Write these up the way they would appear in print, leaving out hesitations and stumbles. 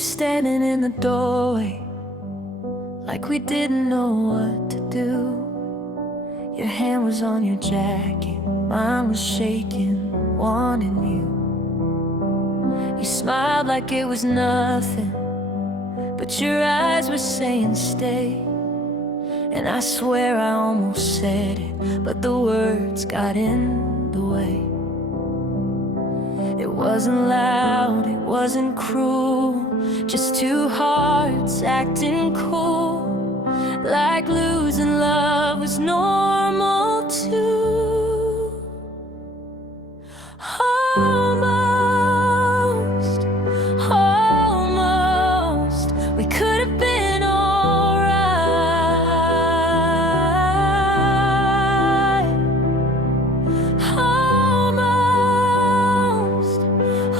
standing in the doorway, like we didn't know what to do. Your hand was on your jacket, mine was shaking, wanting you. You smiled like it was nothing, but your eyes were saying stay. And I swear I almost said it, but the words got in the way. It wasn't loud, it wasn't cruel, just two hearts acting cool, like losing love was normal too. Almost, almost, we could have been alright. Almost,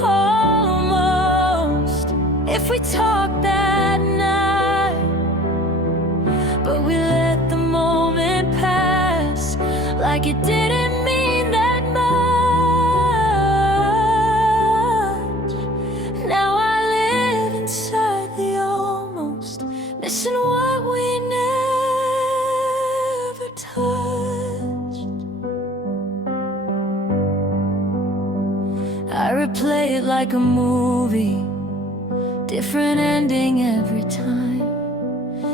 almost, if we talked that night. But we let the moment pass, like it didn't mean that much. Now I live inside the almost, missing what we never touched. I replay it like a movie, different ending every time.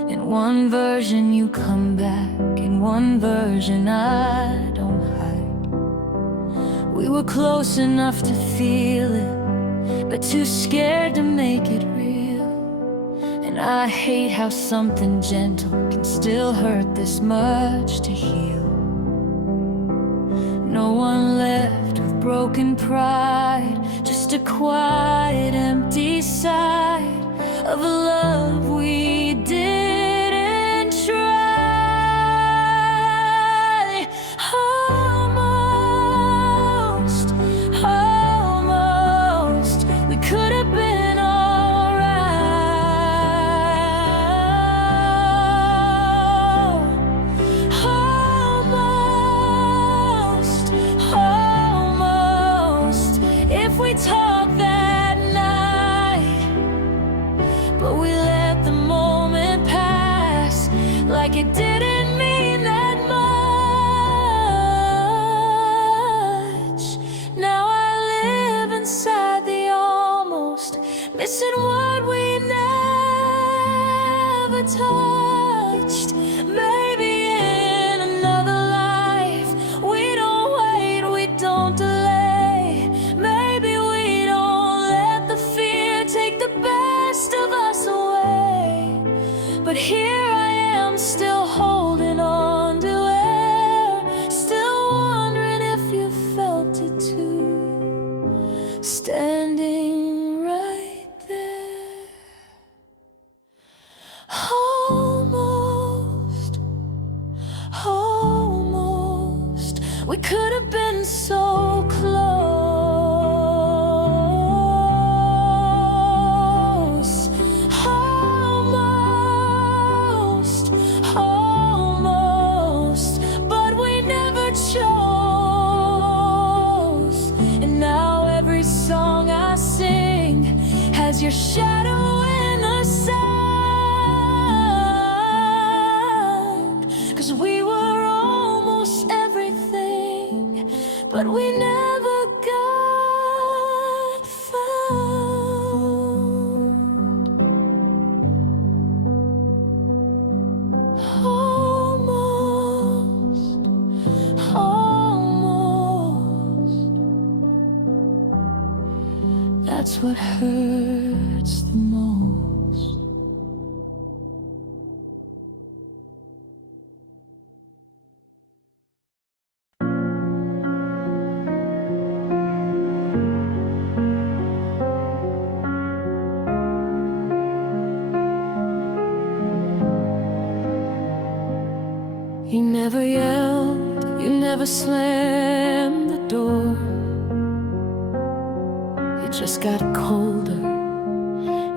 In one version you come back, in one version I don't hide. We were close enough to feel it, but too scared to make it real. And I hate how something gentle can still hurt this much to heal. No one left with broken pride, just a quiet, empty side of a love we didn't try. Almost, almost, we could have been alright. Almost, almost, if we talked that night. But we let the moment pass, like it didn't mean that much. Now I live inside the almost, missing what we never touched. Maybe in another life we don't wait, we don't delay. Maybe we don't let the fear take the best of us away. But here I am, still holding on to air, still wondering if you felt it too, standing right there. Almost, almost, we could have been so close. Almost, almost, but we never chose. And now every song I sing has your shadow in the sound. 'Cause we were almost everything, but we never got found. Almost, almost, that's what hurts the most. You never yelled, you never slammed the door. You just got colder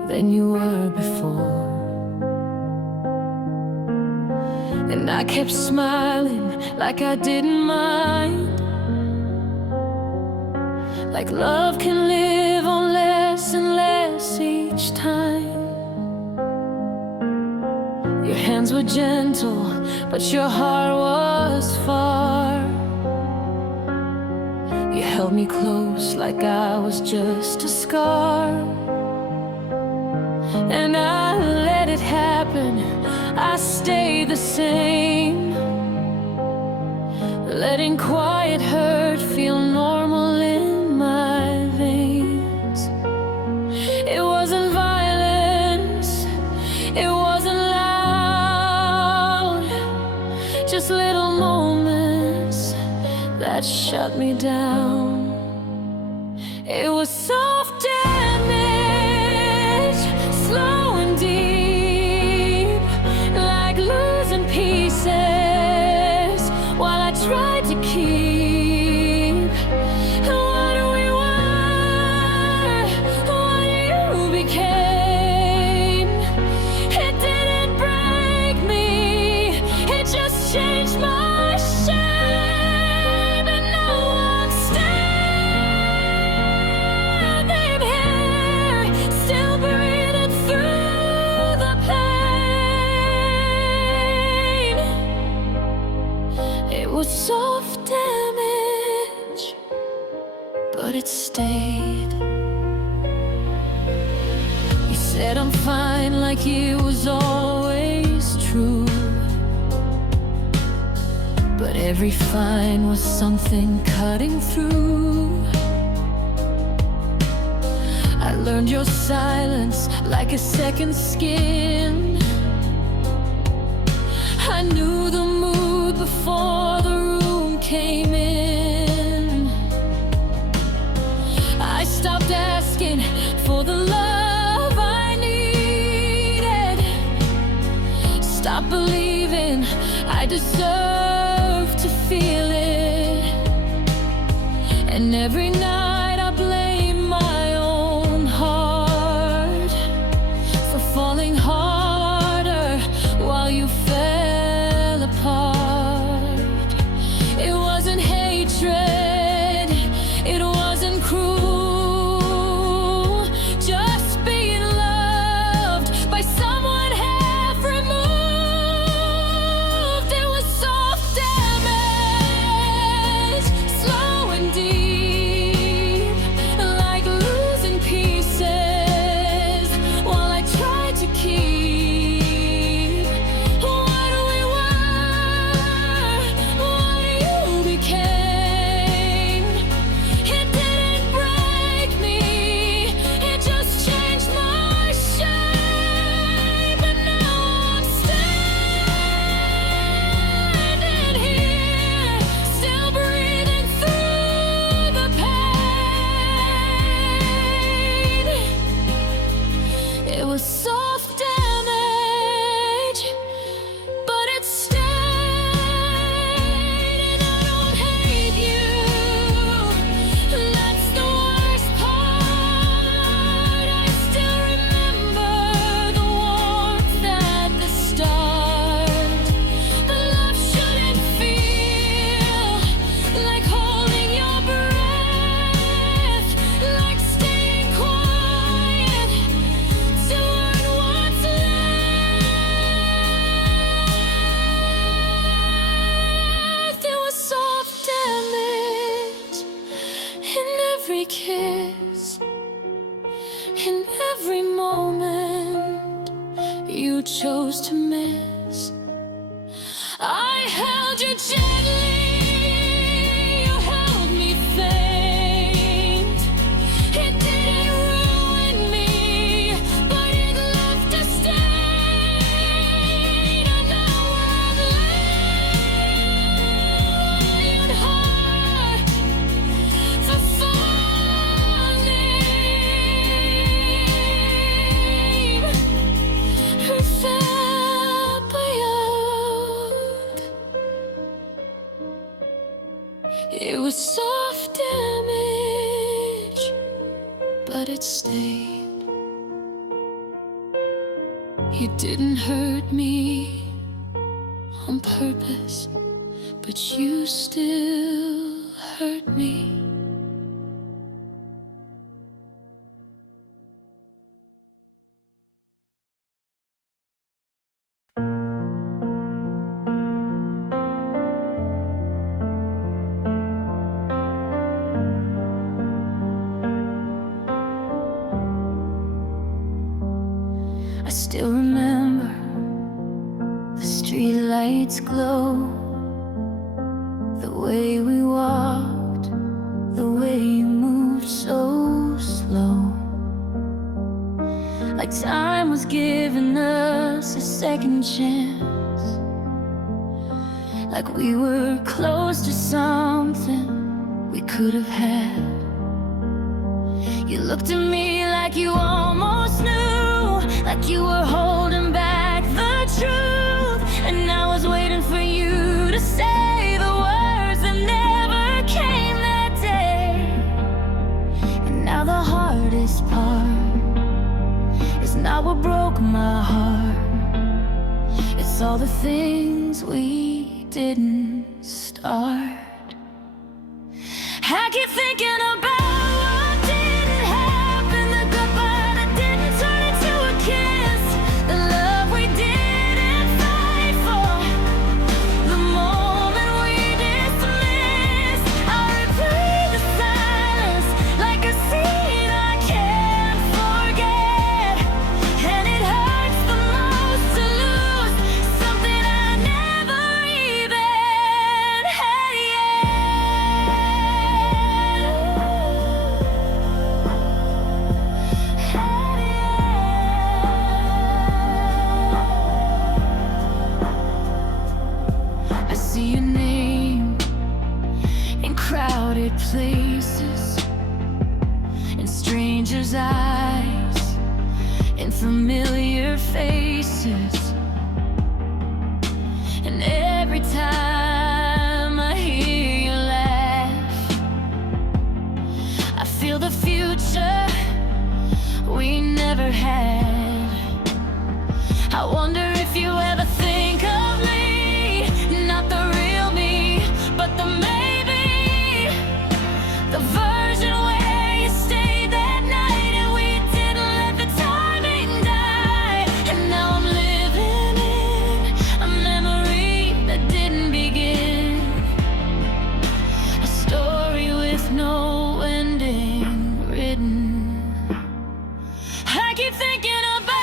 than you were before. And I kept smiling like I didn't mind, like love can live on less and less each time. Your hands were gentle, but your heart was far. You held me close like I was just a scar. And I let it happen, I stayed the same, letting quiet hurt feel normal in my veins. It wasn't violence, it wasn't loud, just little moments that shut me down. It was soft damage, slow and deep, like losing pieces while I tried to keep what we were, what you became. It didn't break me, it just changed my shape. And now I'm standing here, still breathing through the pain. It was soft damage, but it stayed. You said I'm fine, like it was always true, but every fine was something cutting through. I learned your silence like a second skin. I knew the mood before the room came in. I stopped asking for the love I needed, stopped believing I deserved to feel it. And every night I blame my own heart for falling harder while you fell apart. It wasn't hatred, it wasn't cruel, just being loved by someone half removed. It was soft damage, slow and deep, like losing pieces while I tried to keep what we were, what you became. It didn't break me, it just changed my shape. And now I'm standing here, still breathing through the pain. It was soft damage, but it stayed. And I don't hate you, that's the worst part. I still remember the warmth at the start. The love shouldn't feel like holding your breath, like staying quiet to learn what's left. It was soft damage in every kiss, in every moment you chose to miss. I held you gently, you held me faint. It didn't ruin me, but it left a stain. And now I'm laying hard for falling who fell by out. It was soft damage, but it stayed. You didn't hurt me on purpose, but you still hurt me. I still remember the streetlights glow, the way we walked, the way you moved so slow, like time was giving us a second chance, like we were close to something we could have had. You looked at me like you almost knew, like you were holding back the truth, and I was waiting for you to say the words that never came that day. And now the hardest part is not what broke my heart, it's all the things we didn't start. I keep thinking about places, in strangers' eyes, in familiar faces. And every time I hear you laugh, I feel the future we never had. I wonder if you ever think of me, not the real me, but the the version where you stayed that night and we didn't let the timing die. And now I'm living in a memory that didn't begin, a story with no ending written. I keep thinking about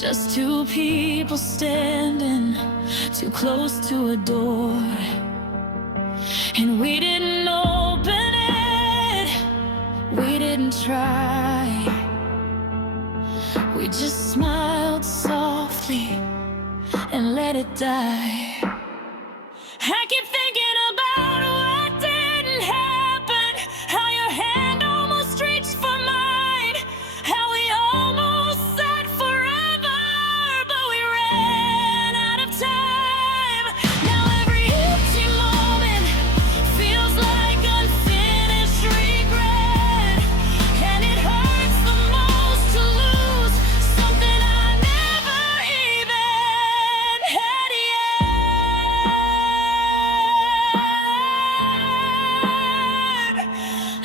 just two people standing too close to a door, and we didn't open it, we didn't try, we just smiled softly and let it die. I keep thinking about what didn't happen, how your hand almost reached for mine, how we almost said forever, but we ran out of time. Now every empty moment feels like unfinished regret, and it hurts the most to lose something I never even had yet.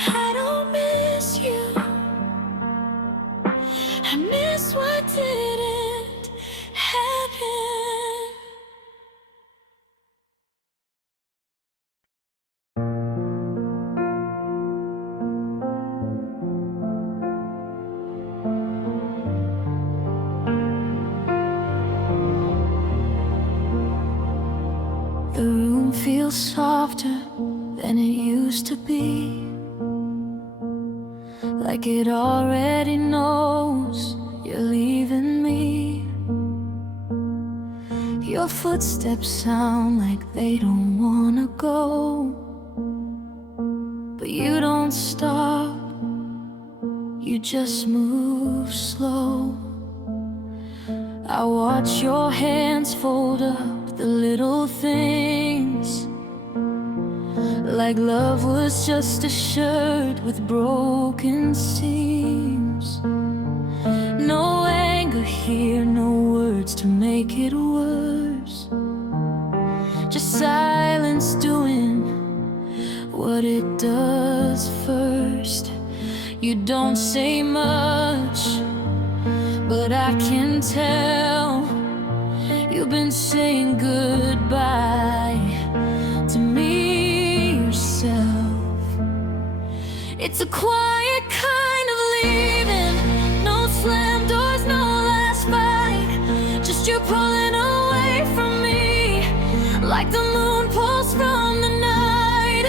I don't miss you, I miss what didn't happen. The room feels softer than it used to be, like it already knows you're leaving me. Your footsteps sound like they don't wanna go, but you don't stop, you just move slow. I watch your hands fold up the little things, like love was just a shirt with broken seams. No anger here, no words to make it worse, just silence doing what it does first. You don't say much, but I can tell you've been saying goodbye to me yourself. It's a quiet kind of leaving, no slam doors, no last fight, just you pulling away from me, like the moon pulls from the night.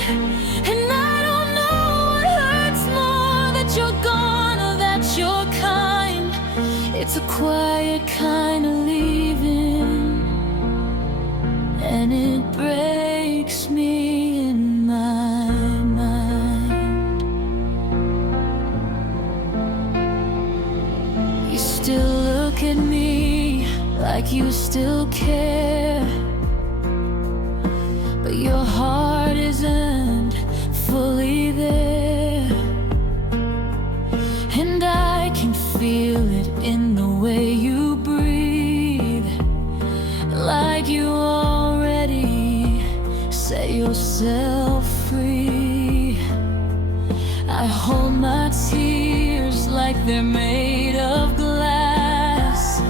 And I don't know what hurts more, that you're gone or that you're kind. It's a quiet kind of leaving, and it breaks me in my mind. You still look at me like you still care, but your heart isn't fully there. And I can feel it in the way you breathe, like you already set yourself free. I hold my tears like they're made of glass,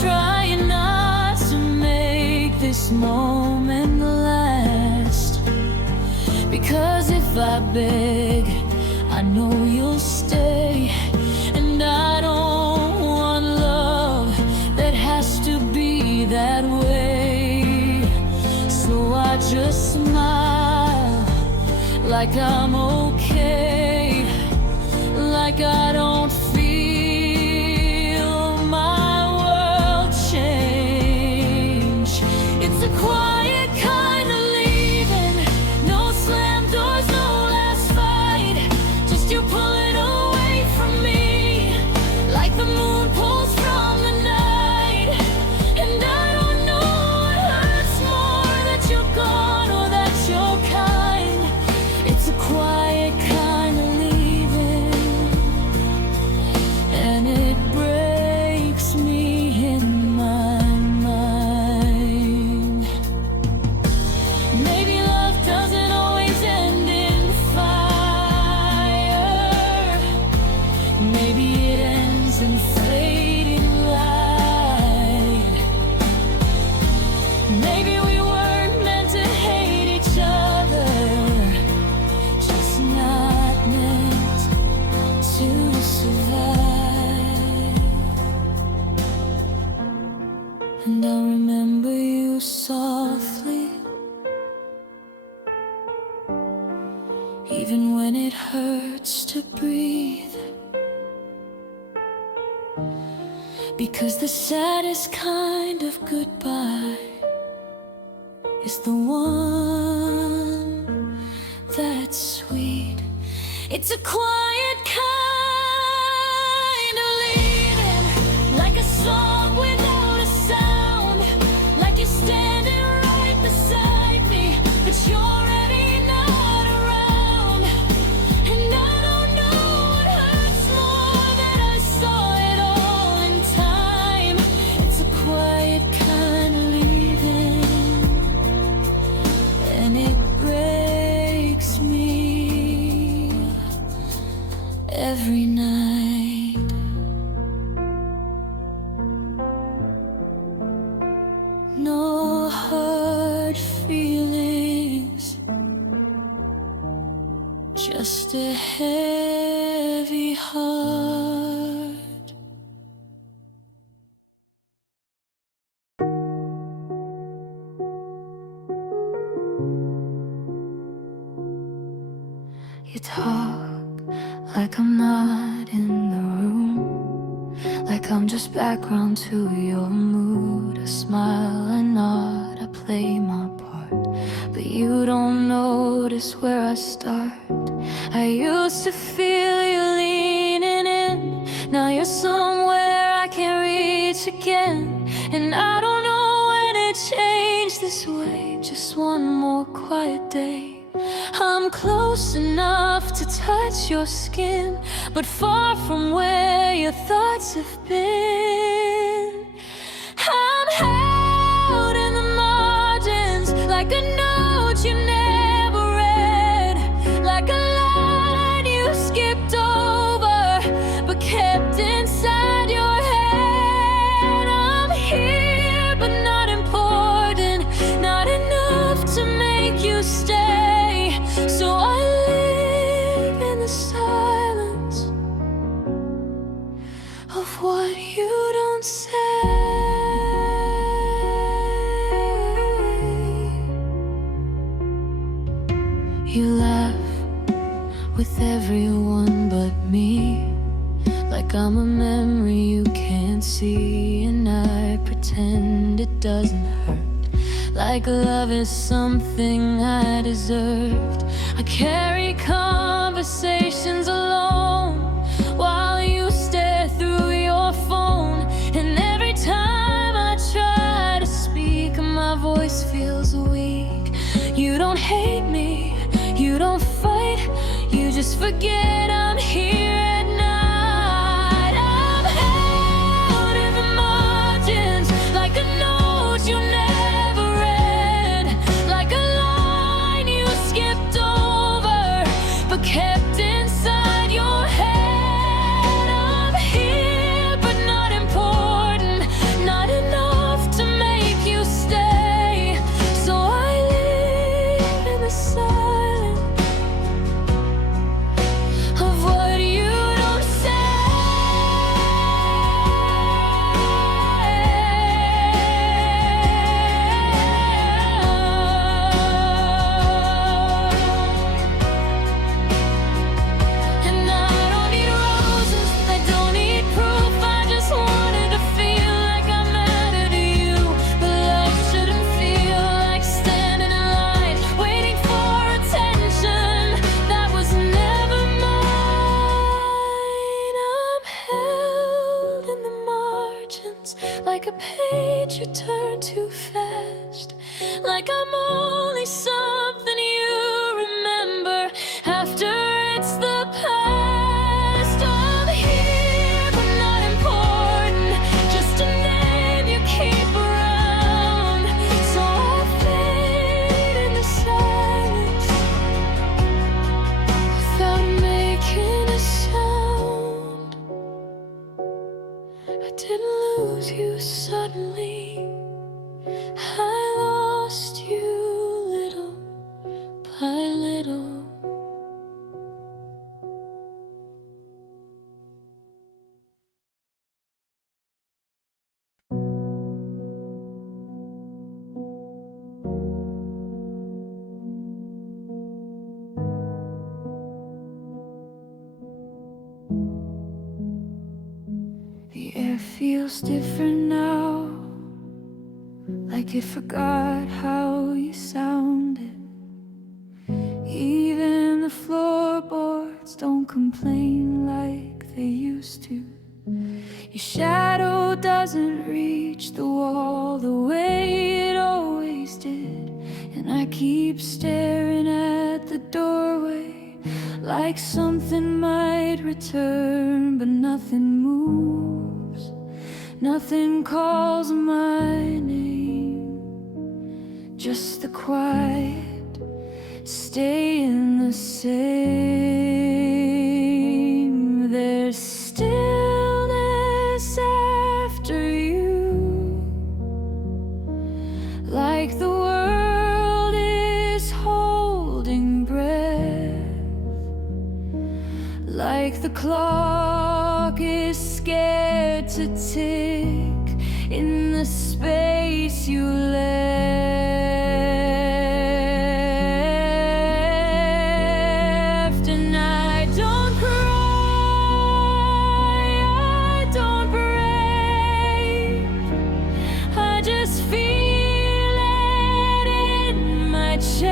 trying not to make this moment last. Because if I beg, I know you'll stay. And I don't want love that has to be that way. So I just smile like I'm okay, like I don't feel my world change. It's a quiet kind of leaving, no slam doors, no last fight, just you pulling away from me, like the moon pulls from the night. And I don't know what hurts more, that you're gone or that you're kind. It's a quiet kind of leaving, and it breaks me in my mind. Maybe love doesn't always end in fire, maybe it ends in fading light. Maybe we weren't meant to hate each other, just not meant to survive. And I'll remember you softly, even when it hurts to breathe. Because the saddest kind of goodbye is the one that's sweet. It's a quiet kind of leaving, like a song without a sound, like you're standing right beside me, but you're already not around. And I don't know what hurts more, that I saw it all in time. It's a quiet kind of leaving, and it breaks me every night. No hard feelings, just a heavy heart. You talk like I'm not in the room, like I'm just background to your mood. I smile, I nod, I play my part, but you don't notice where I start. I used to feel you leaning in, now you're somewhere I can't reach again. again. And I don't know when it changed this way. Just one more quiet day. I'm close enough to touch your skin, but far from where your thoughts have been. I'm held in the margins, like a note you never read, like a line you skipped over but kept inside your head. I'm here but not important, not enough to make you stay. So I live in the silence of what you don't say. You laugh with everyone but me, like I'm a memory you can't see. And I pretend it doesn't hurt, like love is something I deserved. I carry conversations alone while you stare through your phone. And every time I try to speak, my voice feels weak. You don't hate me, you don't fight, you just forget I'm here at night. I'm held in the margins, like a note you never read, like a line you skipped over but kept inside your head. I'm here but not important, not enough to make you stay. So I live in the silence of what you don't say. And I don't need roses, I don't need proof. I just wanted to feel like I mattered to you. But love shouldn't feel like standing in line, waiting for attention that was never mine. I'm held in the margins, like a page you turn too fast, like I'm only something you remember after it's the past. I'm here but not important, just a name you keep around. So I fade in the silence without making a sound. I didn't lose you suddenly, I lost you little by little. The air feels different now, like it forgot how you sounded. Even the floorboards don't complain like they used to. Your shadow doesn't reach the wall the way it always did. And I keep staring at the doorway, like something might return, but nothing moves, nothing calls my name. Just the quiet staying the same. There's stillness after you, like the world is holding breath, like the clock is scared to tick in the space you left. And I don't cry, I don't break, I just feel it in my chest.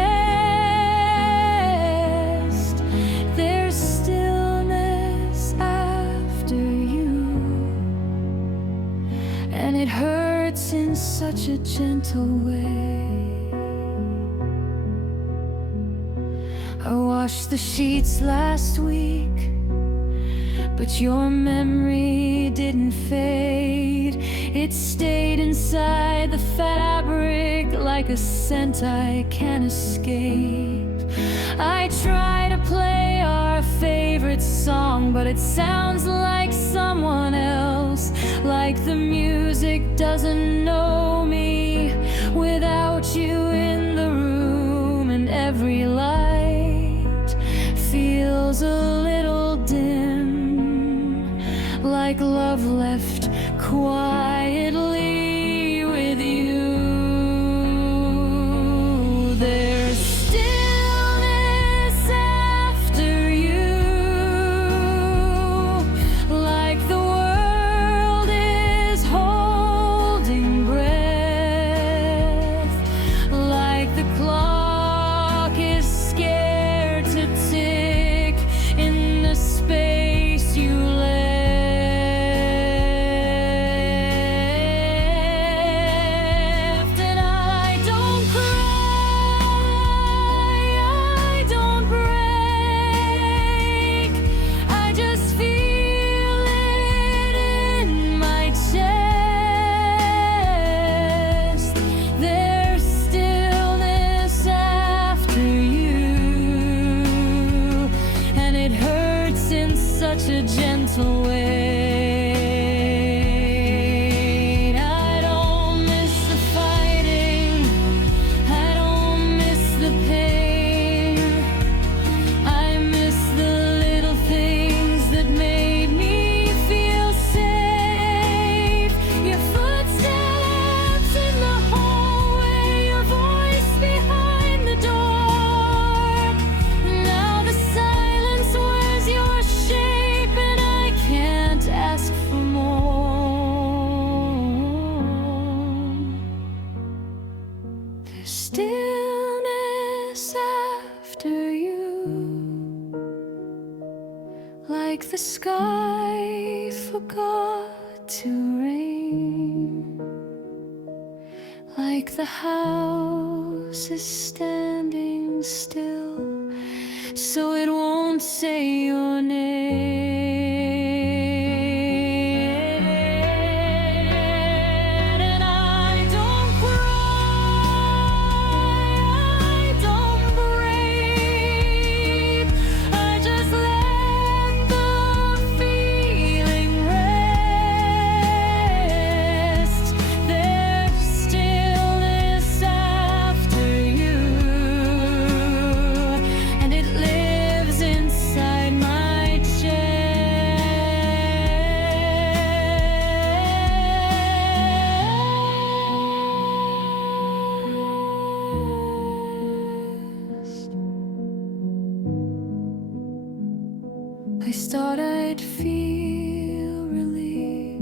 There's stillness after you, and it such a gentle way. I washed the sheets last week, but your memory didn't fade. It stayed inside the fabric like a scent I can't escape. I try to play our favorite song, but it sounds like someone else, like the music doesn't know me without you in the room, and every light feels a little dim, like love left quietly with you. There's stillness after you, like the world is holding breath, like the clock is scared to tick in the space you left. Such a gentle way. I don't miss the fighting, I don't miss the pain. I miss the little things that made me feel safe. Your footsteps in the hallway, your voice behind the door. Now the silence wears your shape, and I can't ask for more. There's stillness after you, like the sky forgot to rain, like the house is standing still so it won't say your name. And I don't cry, I don't break, I just let the feeling rest. There's stillness after you, and it lives inside my chest. I thought I'd feel relief,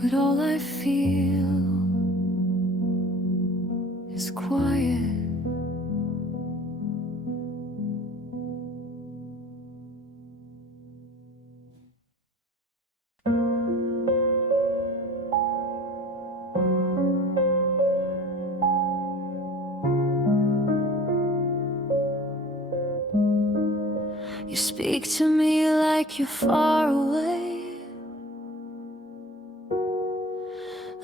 but all I feel is quiet. You speak to me like you're far away,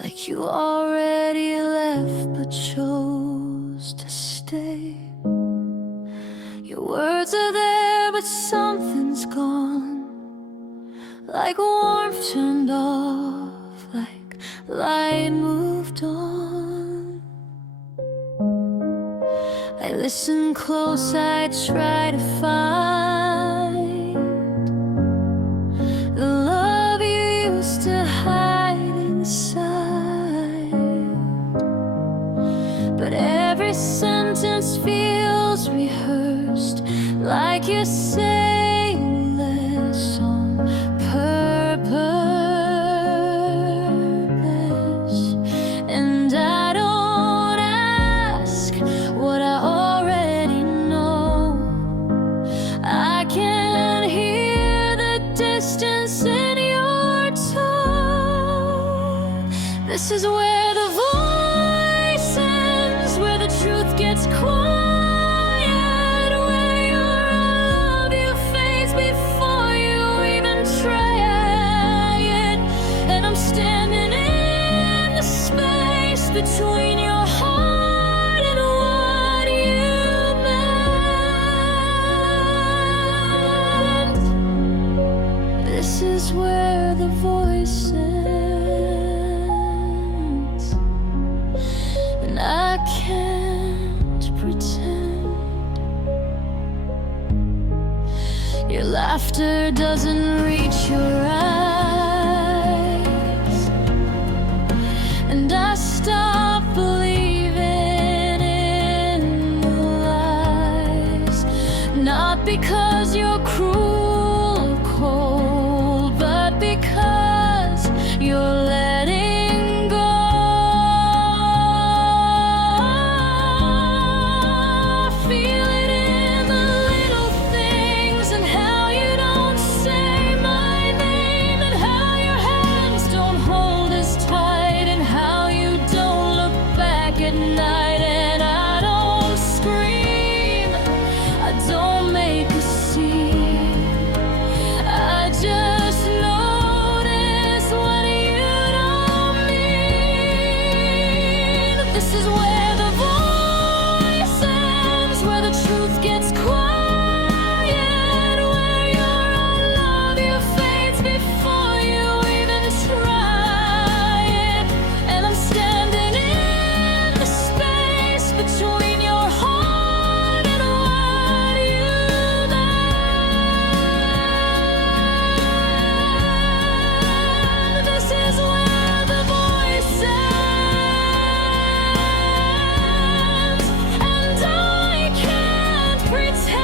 like you already left but chose to stay. Your words are there, but something's gone, like warmth turned off, like light moved on. I listen close, I try to find the love you used to hide inside, but every sentence feels rehearsed, like you're saying less on purpose. And I don't ask what I already know, I This is where the voice ends, where the truth gets quiet, where your love you fades before you even try it. And I'm standing in the space between your heart and what you meant. This is where the voice ends, and I can't pretend. Your laughter doesn't reach your eyes, and I stop believing in the lies. Not because you're cruel or cold, but because you're letting go. Feel it in the little things, and how you don't say my name, and how your hands don't hold as tight, and how you don't look back at night. And I don't scream, I don't make a scene, I just notice what you don't mean. This is where the voice ends, where the truth gets quiet, where your love you fades before you even try it. And I'm standing in the space between your heart and what you meant. This is where the voice ends, and I can't pretend.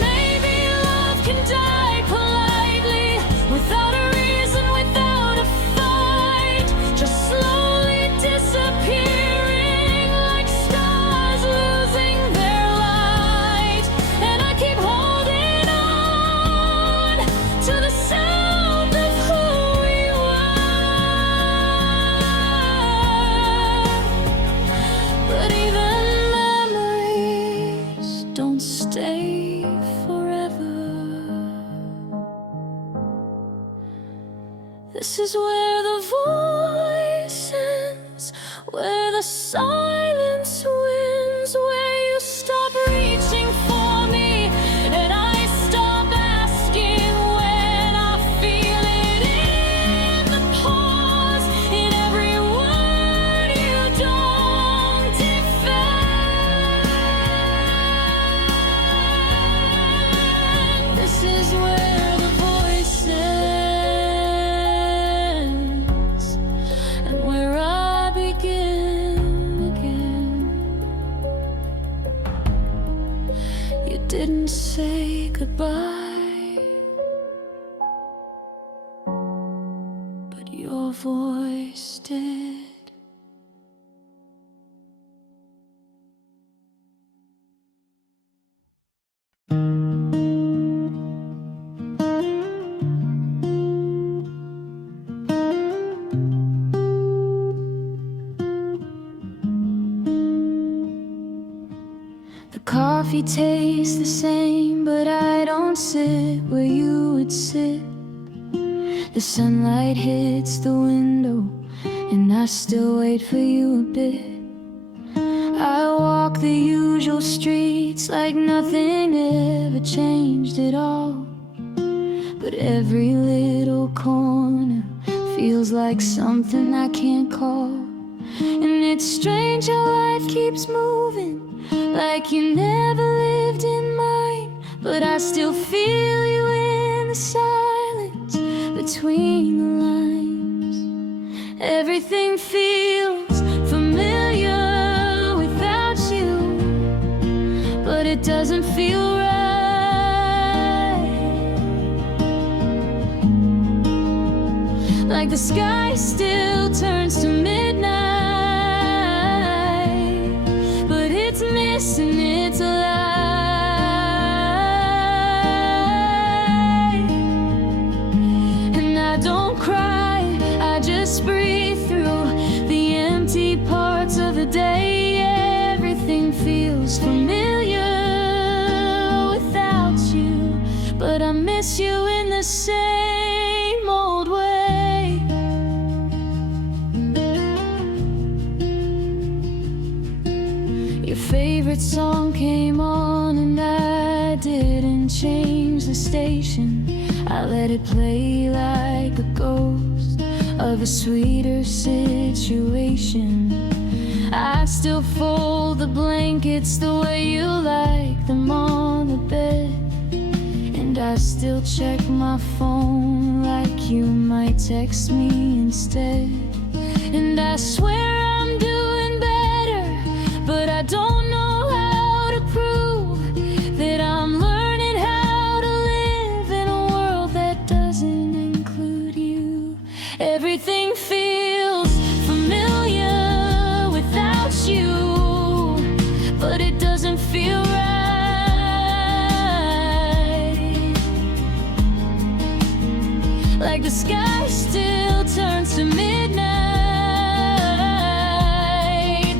Maybe love can die politely, without a reason, without a fight, just slowly disappearing like stars losing their light. And I keep holding on to the sound of who we were. But even memories don't stay forever. This is where the voice ends, where the silence wins, where you stop reaching for me, and I stop asking when. I feel it in the pause, in every word you don't defend. This is where the voice ends, and where I begin again. You didn't say goodbye, but your voice did. The coffee tastes the same, but I don't sit where you would sit. The sunlight hits the window, and I still wait for you a bit. I walk the usual streets like nothing ever changed at all, but every little corner feels like something I can't call. And it's strange how life keeps moving, like you never lived in mine, but I still feel you in the silence between the lines. Everything feels familiar without you, but it doesn't feel right. Like the sky still turns to midnight, but it's missing its light. but I miss you in the same old way. Your favorite song came on and I didn't change the station. I let it play like a ghost of a sweeter situation. I still fold the blankets the way you like them on the bed, and I still check my phone like you might text me instead. And I swear I'm doing better, but I don't know how to prove that I'm learning how to live in a world that doesn't include you. Everything feels familiar without you, but it doesn't feel right. Like the sky still turns to midnight,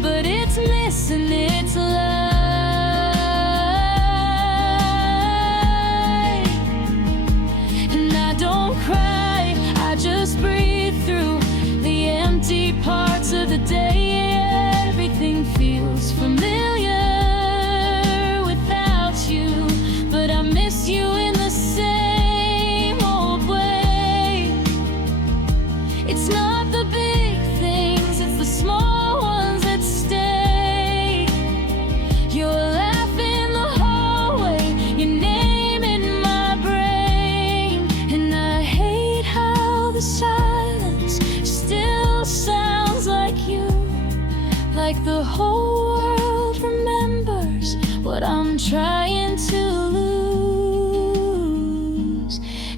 but it's missing its light. And I don't cry, I just breathe through the empty parts of the day. Everything feels familiar without you, but I miss you in the same old way. It's not the big things, it's the small ones that stay. Your laugh in the hallway, your name in my brain. And I hate how the silence still sounds like you, like the whole world remembers what I'm trying to lose.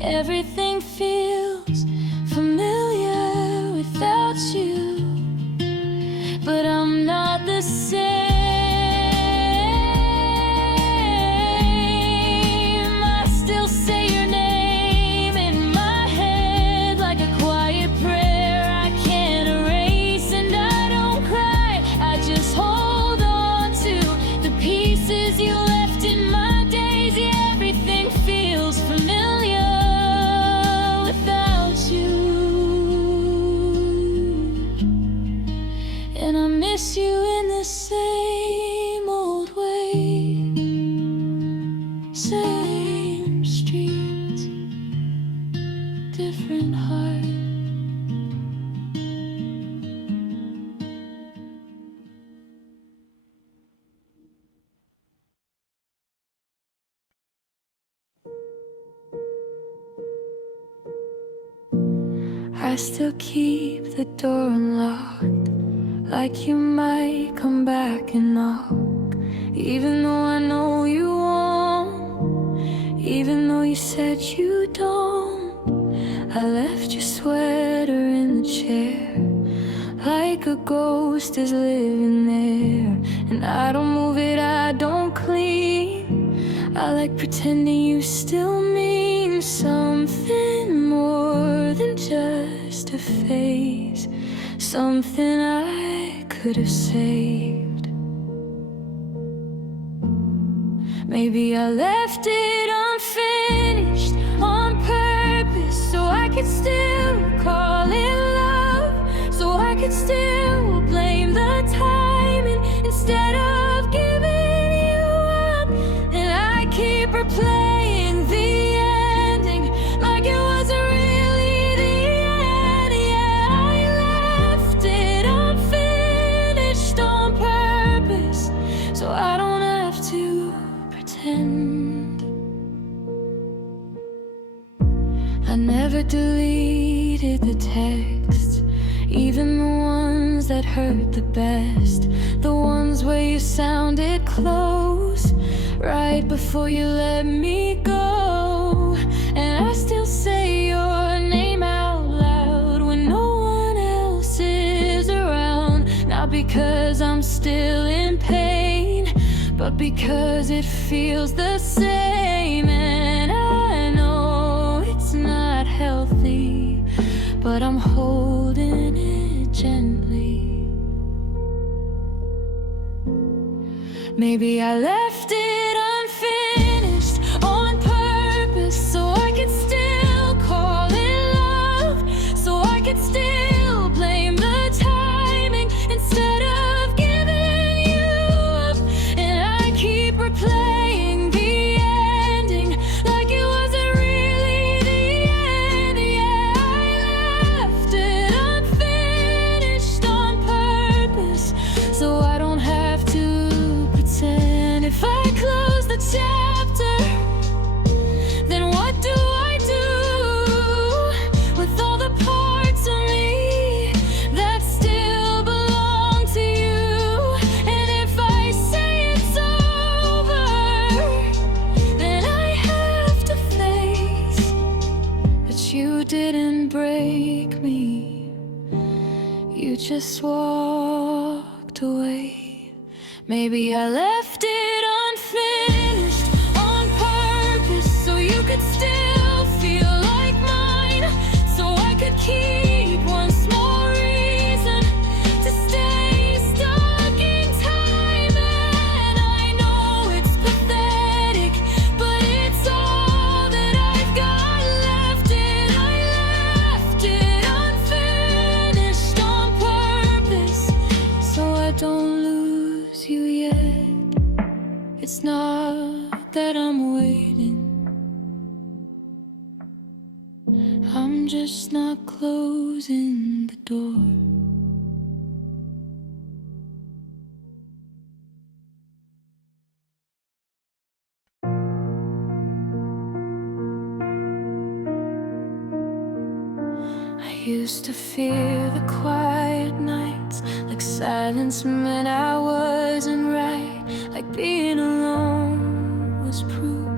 Everything feels familiar without you, but I'm not the same. I still say your name in my head like a quiet prayer I can't erase. And I don't cry, I just hold on to the pieces you left in my days. Yeah, everything feels familiar without you, and I miss you in the same old way. Same streets, different heart. I still keep the door unlocked, like you might come back and knock. Even though I know you won't, even though you said you don't. I left your sweater in the chair, like a ghost is living there. And I don't move it, I don't clean. I like pretending you still mean something more than just a phase, something I could have saved. Maybe I left it unfinished on purpose, so I could still call it love, so I could still blame the timing instead of giving you up. And I keep replaying the ending like it wasn't really the end. Yeah, I left it unfinished on purpose, so I don't have to pretend. I never deleted the texts, even the ones that hurt the best, the ones where you sounded close right before you let me go. And I still say your name out loud when no one else is around, not because I'm still in pain, but because it feels the same. And I know it's not healthy, but I'm holding it gently. Maybe I left it unfinished on purpose, didn't break me. You just walked away. Maybe I left it unfinished on purpose, so you could still feel like mine, so I could keep one small reason to stay stuck in time. And I know it's pathetic, but it's all that I've got left. And I left it unfinished on purpose, so I don't lose you yet. It's not that I'm waiting, I'm just not closing the door. I used to fear the quiet nights, like silence meant I wasn't right, like being alone was proof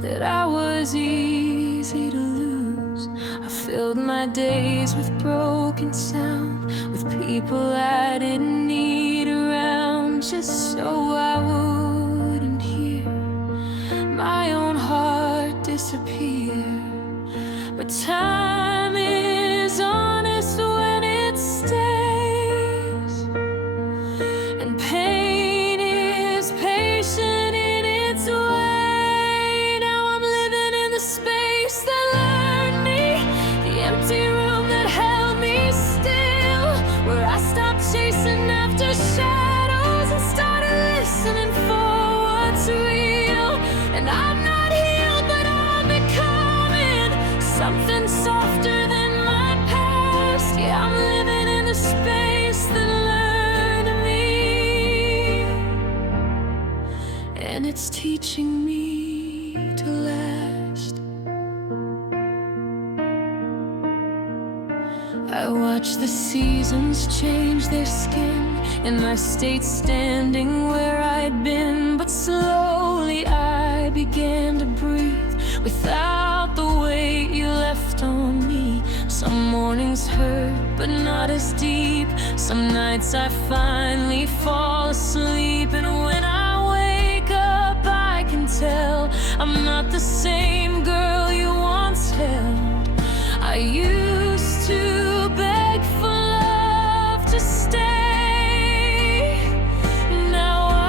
that I was easy to lose. I filled my days with broken sound, with people I didn't need around, just so I wouldn't hear my own heart disappear. But time is honest when it stays, and pain is patient in its way. Now I'm living in the space that learned me, the empty room that held me still, where I stopped chasing after shadows and started listening for what's real. And I'm not healed, but I'm becoming something softer than my past. Yeah, I'm living in the space that learned me, and it's teaching me to last. I watch the seasons change their skin, and I stayed standing where I'd been. But slowly I began to breathe without the weight you left on me. Some mornings hurt, but not as deep. Some nights I finally fall asleep, and when I wake up I can tell I'm not the same girl you once held. I used to beg for love to stay. Now I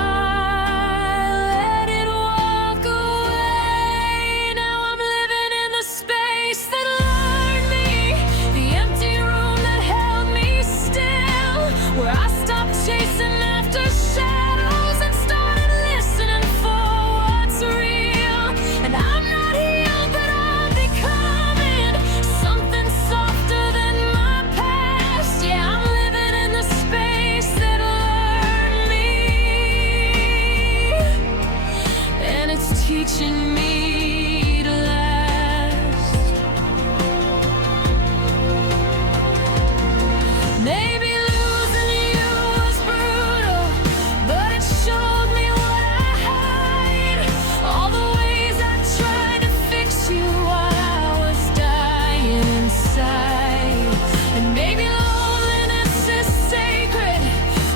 let it walk away. Now I'm living in the space that learned me, the empty room that held me still, where I stopped chasing after shadows and started listening for what's real. And I'm not healed, but I'm becoming something softer than my past. Yeah, I'm living in the space that learned me, and it's teaching me to last. Maybe losing you was brutal, but it showed me what I hide. All the ways I tried to fix you while I was dying inside. And maybe loneliness is sacred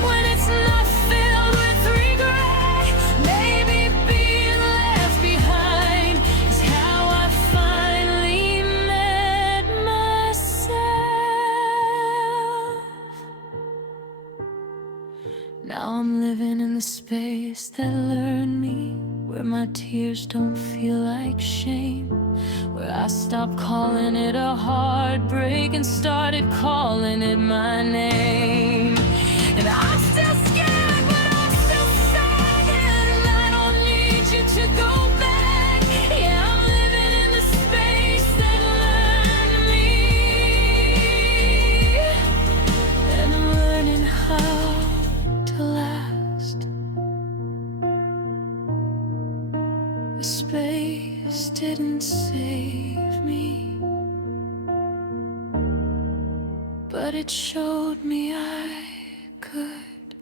when it's not filled with regret. Maybe being left behind is how I finally met myself. Now I'm living in the space that learned me, where my tears don't feel like shame, where I stopped calling it a heartbreak and started calling it my name. And I'm still scared, but I'm still saying I don't need you to go back. Yeah, I'm living in the space that learned me, and I'm learning how to last. The space didn't save me, but it showed me I could.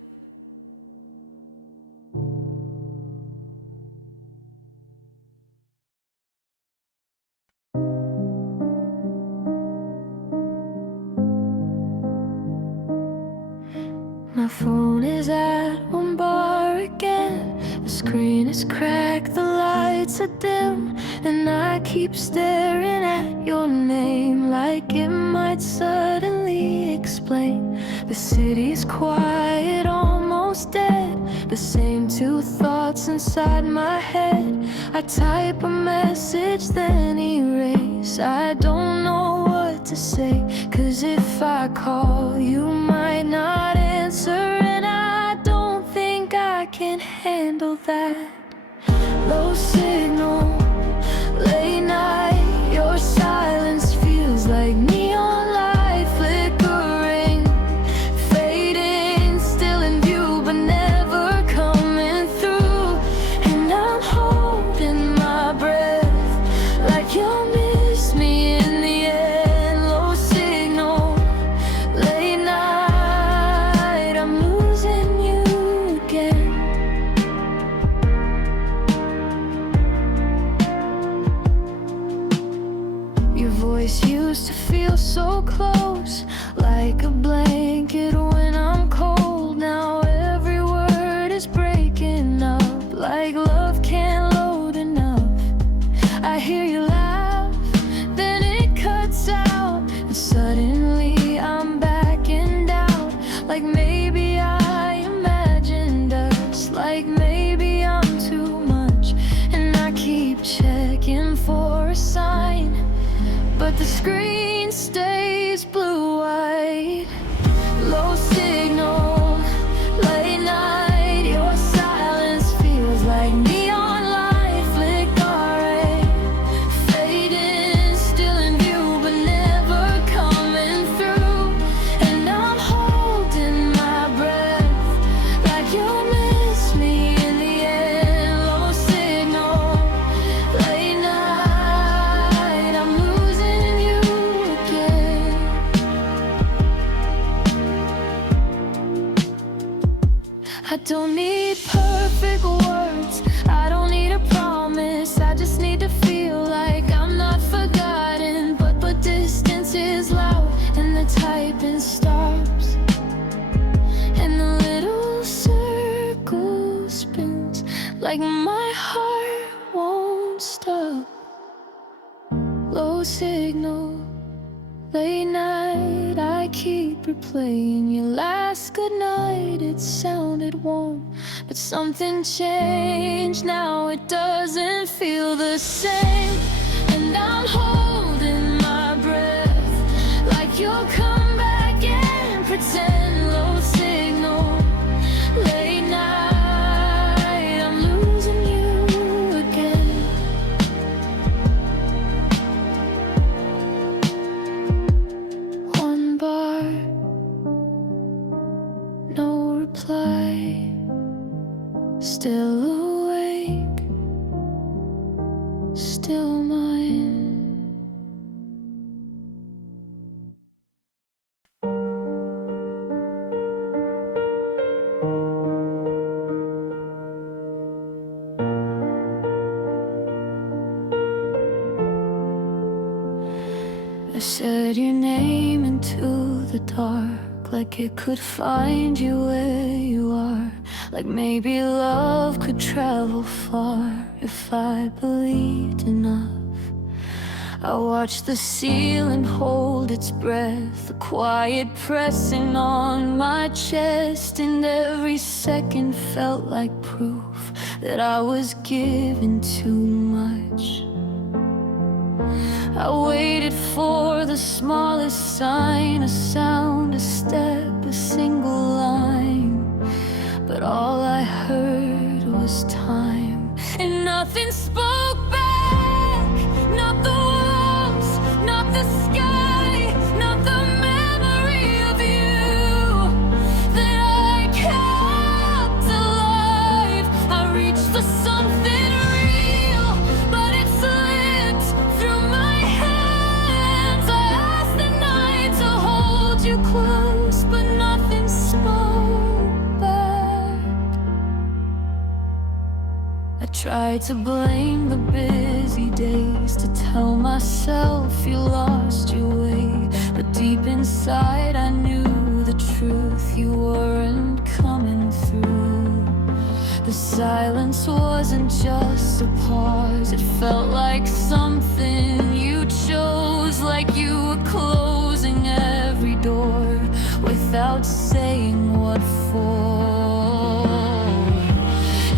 screen is cracked, the lights are dim, and I keep staring at your name like it might suddenly explain. The city's quiet, almost dead, the same two thoughts inside my head. I type a message, then erase. I don't know what to say, 'cause if I call, you might not answer, and I don't think I can handle that. Low signal, late night, your silence feels like neon light flickering, fading, still in view but never coming through. And I'm holding my breath like you'll miss me in the end. Low signal, late night, I'm losing you again. Your voice used to feel so close, like a blanket when I'm cold. Now every word is breaking up, like love can't load enough. I hear you laugh, then it cuts out, and suddenly I'm backing down. Like maybe I imagined us, like maybe I'm too much, and I keep checking for a sign, but the screen stays blue-white. Low signal, late night, your silence feels like neon light flickering, fading, still in view but never coming through. And I'm holding my breath like you'll miss me in the end. Low signal, late night, I'm losing you again. I don't need perfect words, I don't need a promise, I just need to feel like I'm not forgotten. But distance is loud, and the typing stops, and the little circle spins, like my heart won't stop. Low signal, late night, I keep replaying your last goodnight. It sounded warm, but something changed. Now it doesn't feel the same, and I'm holding my breath like you'll come back and pretend. Low signal, late night, I'm losing you again. One bar, no reply, still awake, still mine. I said your name into the dark, like it could find you where you are, like maybe love could travel far if I believed enough. I watched the ceiling hold its breath, the quiet pressing on my chest, and every second felt like proof that I was giving too much. I waited for the smallest sign, a sound, a step, a single line, but all I heard was time, and nothing spoke back. Not the walls, not the sky, not the memory of you that I kept alive. I reached for something real, but it slipped through my hands. I asked the night to hold you close, but nothing spoke back. I tried to blame the busy days, to tell myself you lost your way, but deep inside I knew the truth. You weren't coming through. The silence wasn't just a pause. It felt like something you chose, like you were closing every door without saying what for.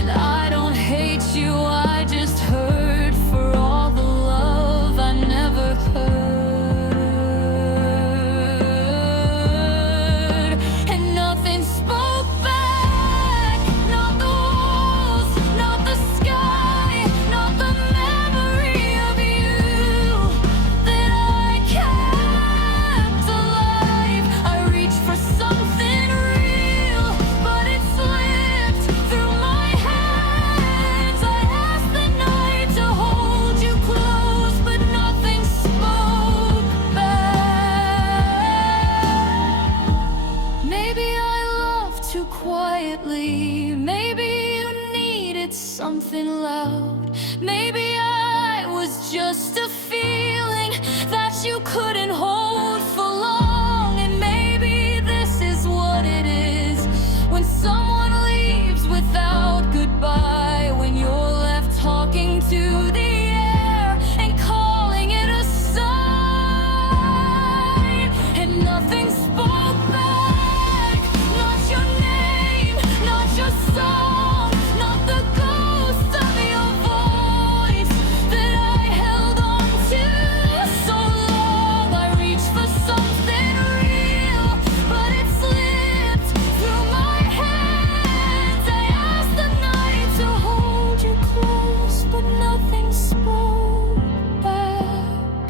And I don't hate you, I just hurt for all the love I never heard. And nothing spoke back, not the walls, not the sky, not the memory of you that I kept alive. I reached for something real, but it slipped through my hands. I asked the night to hold you close, but nothing spoke back. Maybe I loved too quietly. Maybe you needed something loud. Maybe I was just a feeling that you couldn't hold for long. And maybe this is what it is when someone leaves without goodbye, when you're left talking to the air and calling it a sign. And nothing spoke back, not your name, not your song, not the ghost of your voice that I held on to so long. I reached for something real, but it slipped through my hands. I asked the night to hold you close, but nothing spoke back.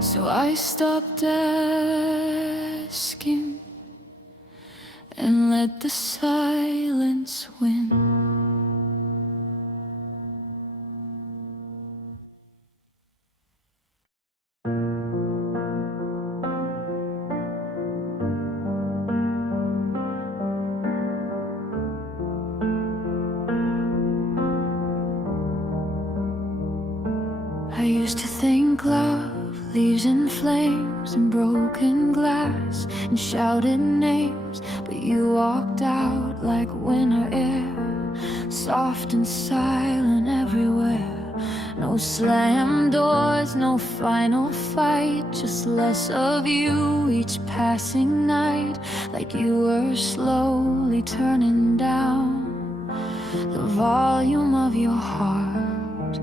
So I stopped asking and let the silence win. I used to think love leaves in flames and broken glass and shouted names, but you walked out like winter air, soft and silent everywhere. No slam doors, no final fight, just less of you each passing night, like you were slowly turning down the volume of your heart.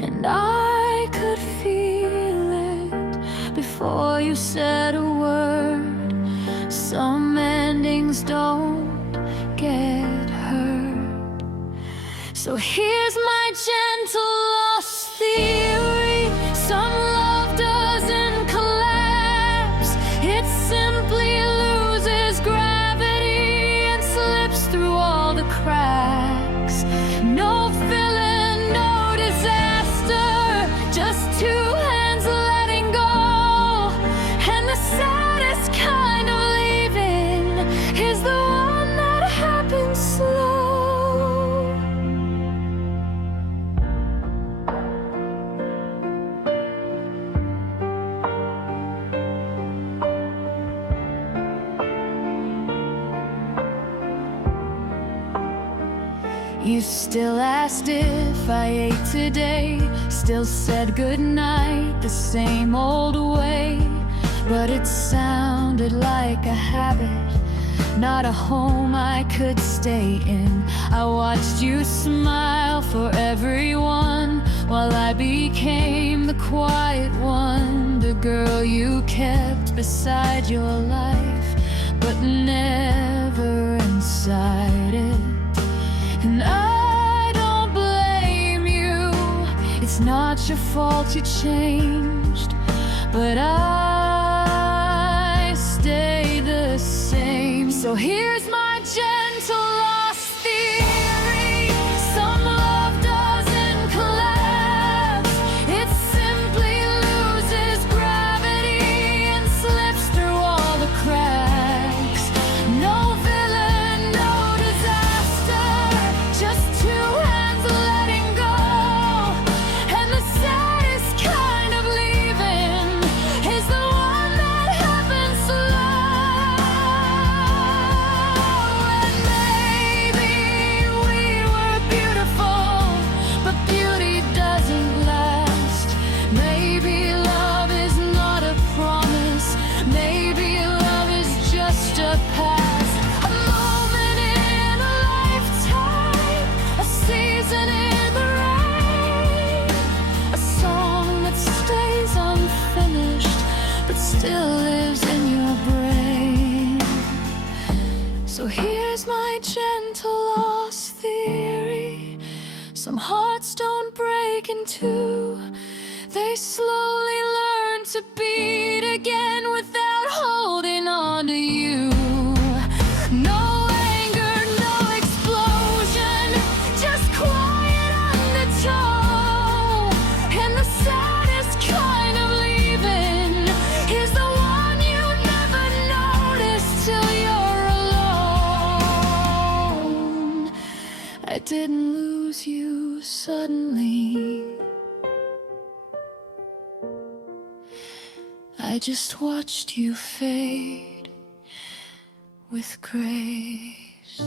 And I could feel it before you said a word. Some endings don't get hurt. So here's my gentle lost theory: some love doesn't collapse, it simply loses gravity and slips through all the cracks. No villain, no disaster, just two hands letting go. And the saddest kind of leaving is the one that happens slow. You still asked if I ate today, still said goodnight the same old way. But it sounded like a habit, not a home I could stay in. I watched you smile for everyone while I became the quiet one, the girl you kept beside your life, but never inside it. And I don't blame you, it's not your fault you changed, but I stay the same. So here's my gentle lost theory: some love doesn't collapse, it simply loses gravity and slips through all the cracks. No villain, no disaster, just two hands letting go. And the saddest kind of leaving is the one that happens slow. And still lives in your brain. So here's my gentle loss theory. Some hearts don't break in two. They slowly learn to beat again without holding on to you. No anger, no explosion, just quiet undertow. And the saddest kind of leaving is the one you never notice till you're alone. I didn't lose you suddenly, I just watched you fade with grace.